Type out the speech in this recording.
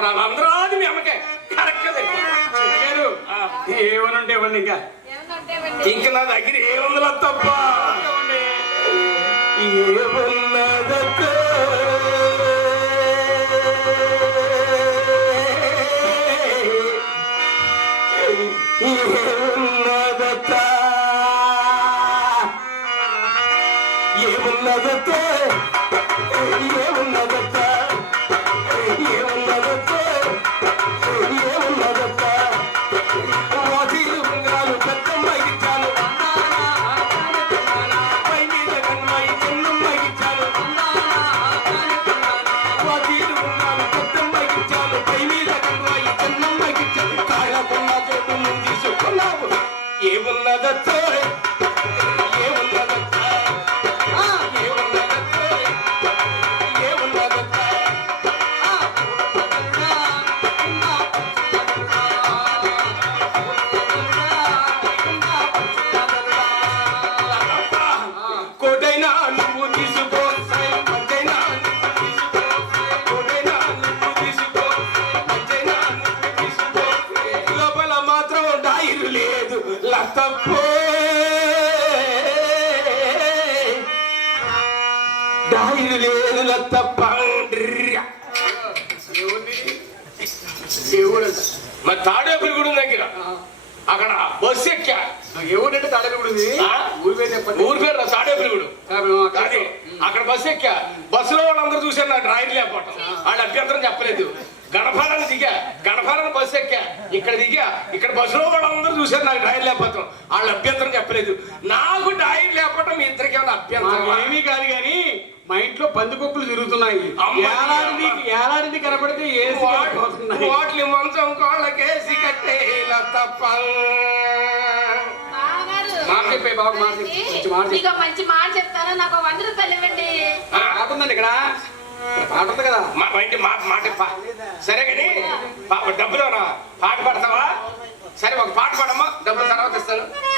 అక్కడ వాళ్ళందరూ అది మీ అమ్మకే కరెక్ట్ గారు ఏమనంటే ఇవ్వండి ఇంకా. ఇంక నా దగ్గర ఏముందిలా తప్ప. ఏమున్నదక్క? లతప్పో డైరు లేదు లతప్ప మా తాడేపల్లి గుడి దగ్గర. అక్కడ బస్సు ఎక్కా. ఎవరంటే తడగకూడదు ఆ? ఊరి పేరు చెప్పండి. ఊరి పేరు తాడేపల్లి గుడి. అక్కడ బస్సు ఎక్కా. బస్సులో వాళ్ళందరూ చూశారు నా డ్రాయింగ్ లేకపోవటం. వాళ్ళ అభ్యంతరం చెప్పలేదు. గణపాలను దిగా గణపాలను బస్సు ఎక్కా. ఇక్కడ దిగా ఇక్కడ బస్సులో వాళ్ళందరూ చూశారు నాకు డ్రాయింగ్ లేకపోవటం. వాళ్ళ అభ్యంతరం చెప్పలేదు. నాకు డ్రాయింగ్ లేకపోవటం మీ ఇద్దరికి ఏమైనా అభ్యంతరం ఏమీ కాదు కానీ మా ఇంట్లో పందికొక్కులు తిరుగుతున్నాయి. అమ్మ. ఏలాడింది కనపడితే ఏసి పోతున్నాయి వాటిని మంచం కోళ్ళకేసి కట్టేలా తప్ప. మంచి మాట చెప్తాను. నాకు వంద రూపాయలు ఇవ్వండి ఇక్కడ. ఇక్కడ కదా. మా ఇంటి మాట మాట సరే కానీ పా- డబ్బులు రా. పాట పాడతావా? సరే ఒక పాట పాడమ్మా. డబ్బులు తర్వాత ఇస్తాను.